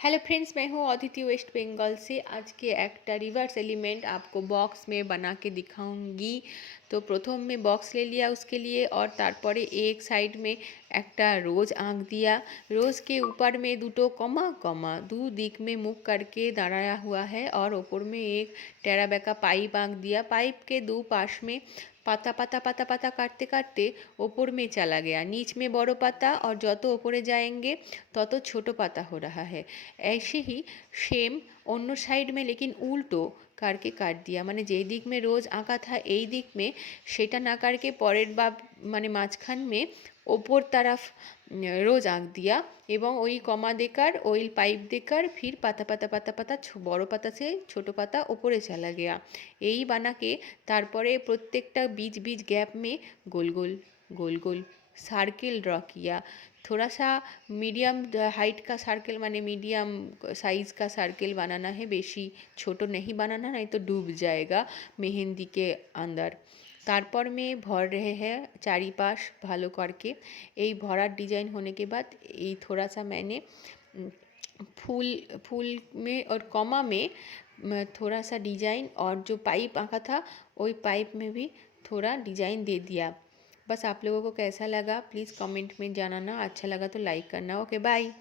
Hello friends, मैं हूँ Aditi waste Bengal से। आज के एक रिवर्स एलिमेंट आपको बॉक्स में बना के दिखाऊंगी। तो प्रथम में बॉक्स ले लिया उसके लिए, और तारपरे एक साइड में एक रोज आँक दिया। रोज के ऊपर में दुटो कमा कमा दो दिक में मुख करके दाঁড়াया हुआ है, और ऊपर में एक टेढ़ा बेঁका पाइप आँक दिया। पाइप के दो पास में पाता पाता पाता पाता काटते काटते ऊपर में चला गया। नीच में बड़ो पाता और যত ऊपरे जाएंगे तत छोटो पाता हो रहा है। ऐसे ही सेम अन्य साइड में लेकिन उल्टो करके काट दिया, माने যেই दिक में रोज आँका था এই दिक में সেটা না करके পরের বা মানে মাঝখান में ওপর तरफ रोज आँक दिया। এবং ওই কমা देकर ওই पाइप देकर फिर पाता पाता पाता पाता বড় পাতা से ছোট পাতা ওপরে चला गया। এই বানাকে তারপরে প্রত্যেকটা बीच बीच गैप में गोल गोल गोल गोल सर्किल ड्रॉ किया। थोड़ा सा मीडियम हाइट का सर्किल, माने मीडियम साइज़ का सर्किल बनाना है, बेशी छोटो नहीं बनाना, नहीं तो डूब जाएगा मेहंदी के अंदर। तारपर में भर रहे हैं चारीपाश भालो करके। এই भरार डिजाइन होने के बाद ये थोड़ा सा मैंने फूल फूल में और कॉमा में थोड़ा सा डिजाइन, और जो पाइप आँका था वही पाइप में भी थोड़ा डिजाइन दे दिया। बस आप लोगों को कैसा लगा प्लीज़ कमेंट में जानना। अच्छा लगा तो लाइक करना। Okay bye.